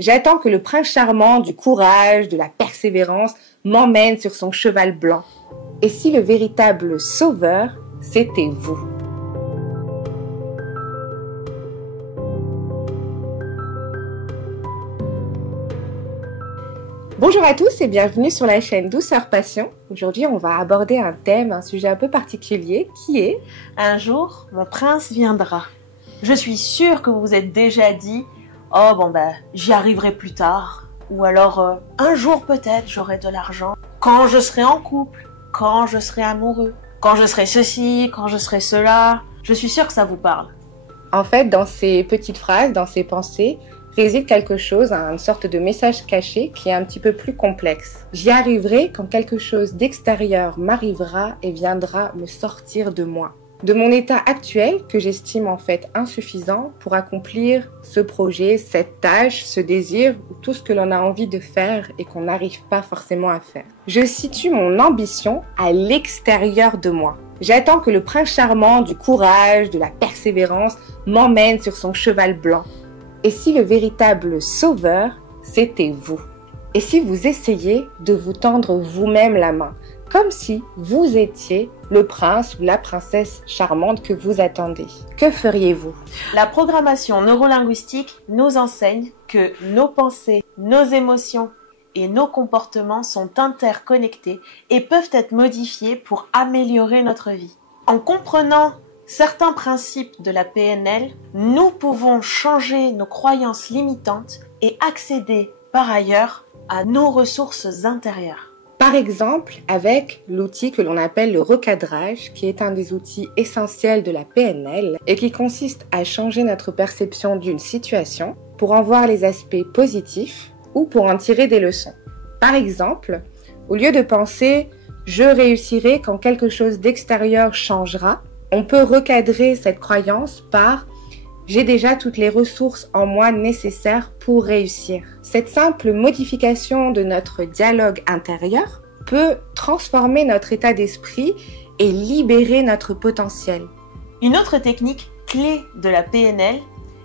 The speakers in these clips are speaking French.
J'attends que le prince charmant du courage, de la persévérance m'emmène sur son cheval blanc. Et si le véritable sauveur, c'était vous? Bonjour à tous et bienvenue sur la chaîne Douceur Passion. Aujourd'hui, on va aborder un sujet un peu particulier qui est « Un jour, mon prince viendra ». Je suis sûre que vous vous êtes déjà dit « Oh bon j'y arriverai plus tard ». Ou alors « Un jour peut-être j'aurai de l'argent, quand je serai en couple, quand je serai amoureux, quand je serai ceci, quand je serai cela ». Je suis sûre que ça vous parle. En fait, dans ces petites phrases, dans ces pensées, réside quelque chose, une sorte de message caché qui est un petit peu plus complexe. J'y arriverai quand quelque chose d'extérieur m'arrivera et viendra me sortir de moi. De mon état actuel que j'estime en fait insuffisant pour accomplir ce projet, cette tâche, ce désir ou tout ce que l'on a envie de faire et qu'on n'arrive pas forcément à faire. Je situe mon ambition à l'extérieur de moi. J'attends que le prince charmant du courage, de la persévérance m'emmène sur son cheval blanc. Et si le véritable sauveur, c'était vous? Et si vous essayez de vous tendre vous-même la main, comme si vous étiez le prince ou la princesse charmante que vous attendez? Que feriez-vous? La programmation neurolinguistique nous enseigne que nos pensées, nos émotions et nos comportements sont interconnectés et peuvent être modifiés pour améliorer notre vie. En comprenant certains principes de la PNL, nous pouvons changer nos croyances limitantes et accéder par ailleurs à nos ressources intérieures. Par exemple, avec l'outil que l'on appelle le recadrage, qui est un des outils essentiels de la PNL et qui consiste à changer notre perception d'une situation pour en voir les aspects positifs ou pour en tirer des leçons. Par exemple, au lieu de penser « je réussirai quand quelque chose d'extérieur changera », on peut recadrer cette croyance par « j'ai déjà toutes les ressources en moi nécessaires pour réussir ». Cette simple modification de notre dialogue intérieur peut transformer notre état d'esprit et libérer notre potentiel. Une autre technique clé de la PNL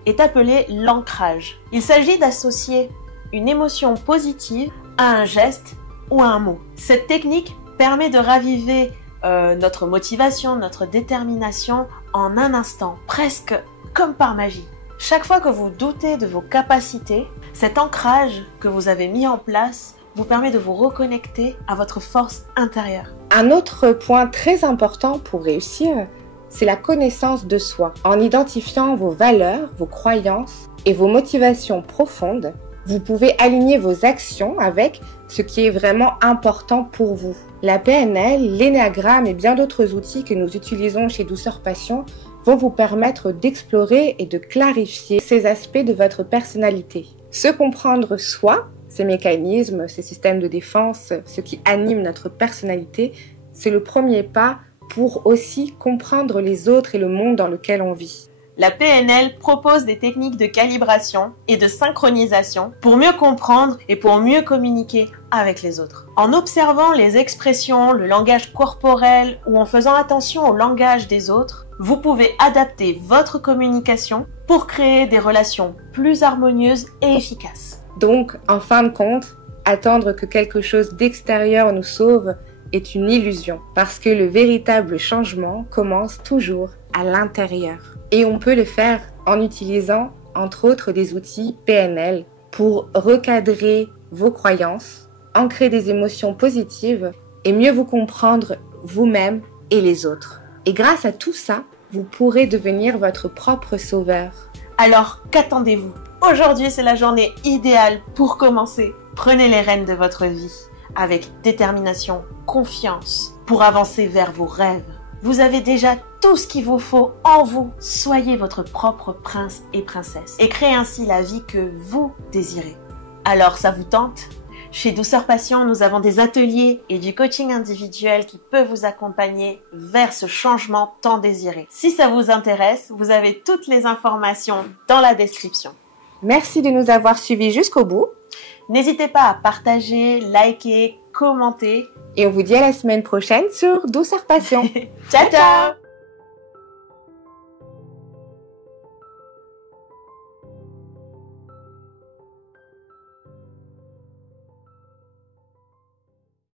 est appelée l'ancrage. Il s'agit d'associer une émotion positive à un geste ou à un mot. Cette technique permet de raviver notre motivation, notre détermination en un instant, presque comme par magie. Chaque fois que vous doutez de vos capacités, cet ancrage que vous avez mis en place vous permet de vous reconnecter à votre force intérieure. Un autre point très important pour réussir, c'est la connaissance de soi. En identifiant vos valeurs, vos croyances et vos motivations profondes, vous pouvez aligner vos actions avec ce qui est vraiment important pour vous. La PNL, l'énéagramme et bien d'autres outils que nous utilisons chez Douceur Passion vont vous permettre d'explorer et de clarifier ces aspects de votre personnalité. Se comprendre soi, ces mécanismes, ces systèmes de défense, ce qui anime notre personnalité, c'est le premier pas pour aussi comprendre les autres et le monde dans lequel on vit. La PNL propose des techniques de calibration et de synchronisation pour mieux comprendre et pour mieux communiquer avec les autres. En observant les expressions, le langage corporel ou en faisant attention au langage des autres, vous pouvez adapter votre communication pour créer des relations plus harmonieuses et efficaces. Donc, en fin de compte, attendre que quelque chose d'extérieur nous sauve est une illusion parce que le véritable changement commence toujours à l'intérieur. Et on peut le faire en utilisant, entre autres, des outils PNL pour recadrer vos croyances, ancrer des émotions positives et mieux vous comprendre vous-même et les autres. Et grâce à tout ça, vous pourrez devenir votre propre sauveur. Alors, qu'attendez-vous? Aujourd'hui, c'est la journée idéale pour commencer. Prenez les rênes de votre vie avec détermination, confiance pour avancer vers vos rêves. Vous avez déjà tout ce qu'il vous faut en vous. Soyez votre propre prince et princesse et créez ainsi la vie que vous désirez. Alors, ça vous tente? Chez Douceur Passion, nous avons des ateliers et du coaching individuel qui peut vous accompagner vers ce changement tant désiré. Si ça vous intéresse, vous avez toutes les informations dans la description. Merci de nous avoir suivis jusqu'au bout. N'hésitez pas à partager, liker, commenter. Et on vous dit à la semaine prochaine sur Douceur Passion. Ciao, ciao!